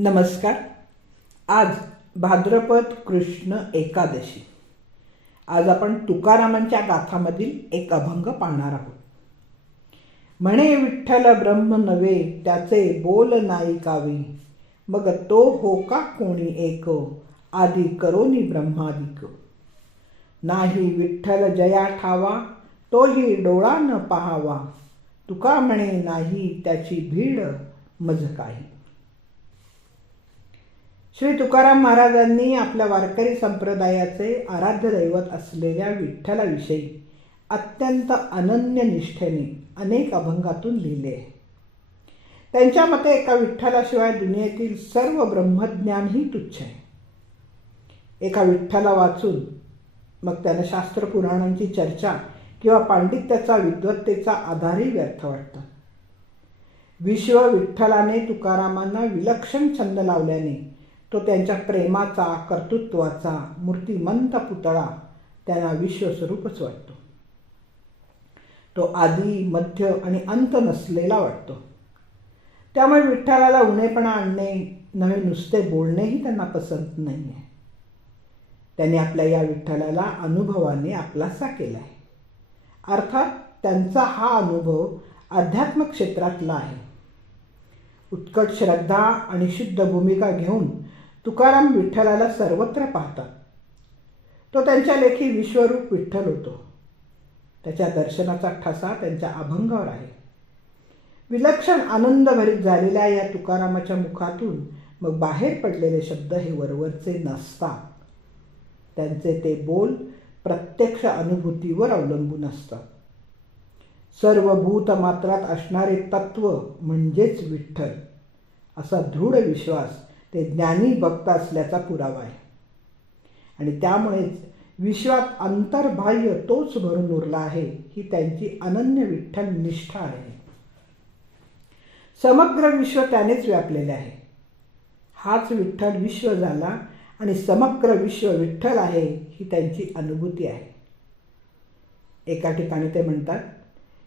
नमस्कार. आज भाद्रपद कृष्ण एकादशी. आज आपण तुकारामांच्या गाथामधील एक अभंग पाहणार आहोत. म्हणे विठ्ठल ब्रह्म नवे त्याचे बोल नाही कावी. मग तो हो का कोणी एक? आधी करोनी ब्रह्मादिक. नाही विठ्ठल जया ठावा तोही डोळा न पहावा. तुका म्हणे नाही त्याची भीड मज काही. श्री तुकाराम महाराजांनी आपल्या वारकरी संप्रदायाचे आराध्य दैवत असलेल्या विठ्ठलाविषयी अत्यंत अनन्य निष्ठेने अनेक अभंगातून लिहिले आहे. त्यांच्या मते एका विठ्ठलाशिवाय दुनियेतील सर्व ब्रह्मज्ञानही तुच्छ आहे. एका विठ्ठला वाचून मग त्यानं शास्त्र पुराणांची चर्चा किंवा पांडित्याचा विद्वत्तेचा आधारही व्यर्थ वाटतो. विश्व विठ्ठलाने तुकारामांना विलक्षण छंद लावल्याने तो त्यांच्या प्रेमाचा कर्तृत्वाचा मूर्तिमंत पुतळा त्यांना विश्वस्वरूपच वाटतो. तो आधी मध्य आणि अंत नसलेला वाटतो. त्यामुळे विठ्ठलाला उणेपणा आणणे नवे नुसते बोलणेही त्यांना पसंत नाही आहे त्यांनी आपल्या या विठ्ठलाला अनुभवाने आपलासा केला आहे अर्थात त्यांचा हा अनुभव अध्यात्म क्षेत्रातला आहे. उत्कट श्रद्धा आणि शुद्ध भूमिका घेऊन तुकाराम विठ्ठलाला सर्वत्र पाहतात. तो त्यांच्या लेखी विश्वरूप विठ्ठल होतो. त्याच्या दर्शनाचा ठसा त्यांच्या अभंगावर आहे. विलक्षण आनंदभरीत झालेल्या या तुकारामाच्या मुखातून मग बाहेर पडलेले शब्द हे वरवरचे नसतात. त्यांचे ते बोल प्रत्यक्ष अनुभूतीवर अवलंबून असतात. सर्व भूतमात्रात असणारे तत्व म्हणजेच विठ्ठल असा दृढ विश्वास ते ज्ञानी भक्त असल्याचा पुरावा आहे. आणि त्यामुळेच विश्वात अंतर्बाह्य तोच भरून उरला आहे ही त्यांची अनन्य विठ्ठल निष्ठा आहे. समग्र विश्व त्यानेच व्यापलेले आहे. हाच विठ्ठल विश्व झाला आणि समग्र विश्व विठ्ठल आहे ही त्यांची अनुभूती आहे. एका ठिकाणी ते म्हणतात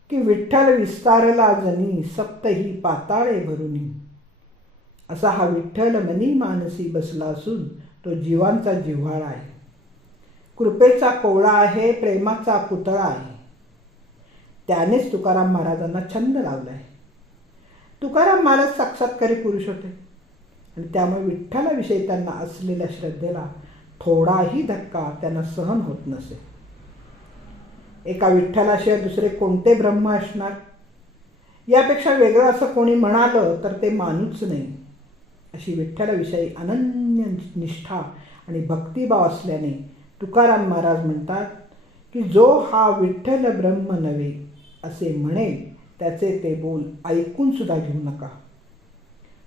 की विठ्ठल विस्तारला जनी सप्तही पाताळे भरून. असा हा विठ्ठल मनी मानसी बसला असून तो जीवांचा जिव्हाळा आहे. कृपेचा कोवळा आहे प्रेमाचा पुतळा आहे. त्यानेच तुकाराम महाराजांना छंद लावला आहे तुकाराम महाराज साक्षात्कारी पुरुष होते. आणि त्यामुळे विठ्ठलाविषयी त्यांना असलेल्या श्रद्धेला थोडाही धक्का त्यांना सहन होत नसे. एका विठ्ठलाशिवाय दुसरे कोणते ब्रह्म असणार? यापेक्षा वेगळं असं कोणी म्हणालं तर ते मानूच नाही. अशी विठ्ठलाविषयी अनन्य निष्ठा आणि भक्तिभाव असल्याने तुकाराम महाराज म्हणतात की जो हा विठ्ठल ब्रह्म नव्हे असे म्हणे त्याचे ते बोल ऐकून सुद्धा घेऊ नका.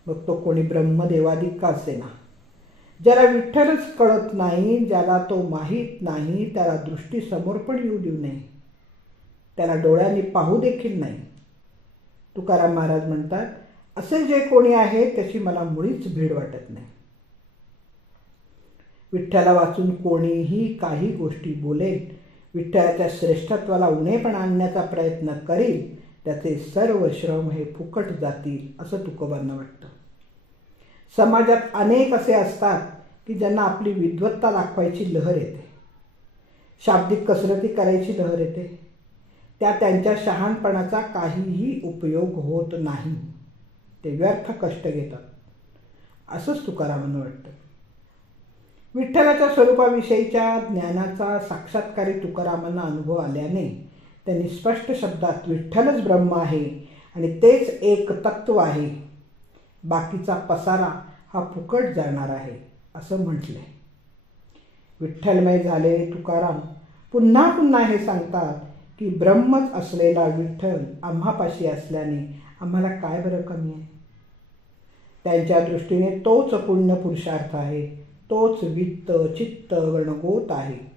मग तो कोणी ब्रह्मदेवादिक का असेना. ज्याला विठ्ठलच कळत नाही ज्याला तो माहीत नाही त्याला दृष्टीसमोर पण येऊ देऊ नये. त्याला डोळ्यांनी पाहू देखील नाही. तुकाराम महाराज म्हणतात असे जे कोणी आहे त्याची मला मुळीच भीड वाटत नाही. विठ्ठला वाचून कोणीही काही गोष्टी बोलेल विठ्ठलाच्या श्रेष्ठत्वाला उणेपण आणण्याचा प्रयत्न करील त्याचे सर्व श्रम हे फुकट जातील असं तुकोबांना वाटतं. समाजात अनेक असे असतात की ज्यांना आपली विद्वत्ता दाखवायची लहर येते. शाब्दिक कसरती करायची लहर येते. त्या त्यांच्या शहाणपणाचा काहीही उपयोग होत नाही. ते व्यर्थ कष्ट घेतात. असंच तुकारामांना वाटतं. विठ्ठलाच्या स्वरूपाविषयीच्या ज्ञानाचा साक्षात्कारी तुकारामांना अनुभव आल्याने त्यांनी स्पष्ट शब्दात विठ्ठलच ब्रह्म आहे आणि तेच एक तत्व आहे. बाकीचा पसारा हा फुकट जाणार आहे असं म्हटलंय. विठ्ठलमय झाले तुकाराम. पुन्हा पुन्हा हे सांगतात की ब्रह्मच असलेला विठ्ठल आम्हापाशी असल्याने आम्हाला काय बरं कमी आहे? त्यांच्या दृष्टीने तोच पुण्य पुरुषार्थ आहे. तोच वित्त चित्त गणगोत आहे.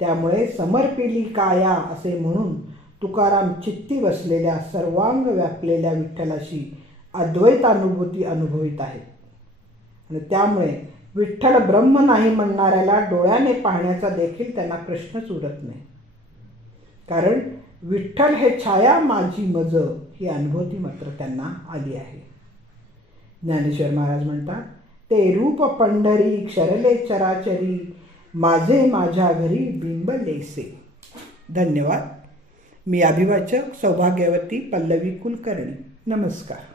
त्यामुळे समर्पिली काया असे म्हणून तुकाराम चित्ती बसलेल्या सर्वांग व्यापलेल्या विठ्ठलाशी अद्वैतानुभूती अनुभवित आहेत. आणि त्यामुळे विठ्ठल ब्रह्म नाही म्हणणाऱ्याला डोळ्याने पाहण्याचा देखील त्यांना प्रश्नच उरत नाही. कारण विठ्ठल हे छाया माझी मज ही अनुभूती मात्र त्यांना आली आहे. ज्ञानेश्वर महाराज म्हणतात ते रूप पंढरी क्षरले चराचरी माझे माझ्या घरी बिंब लेसे. धन्यवाद. मी अभिवाचक सौभाग्यवती पल्लवी कुलकर्णी. नमस्कार.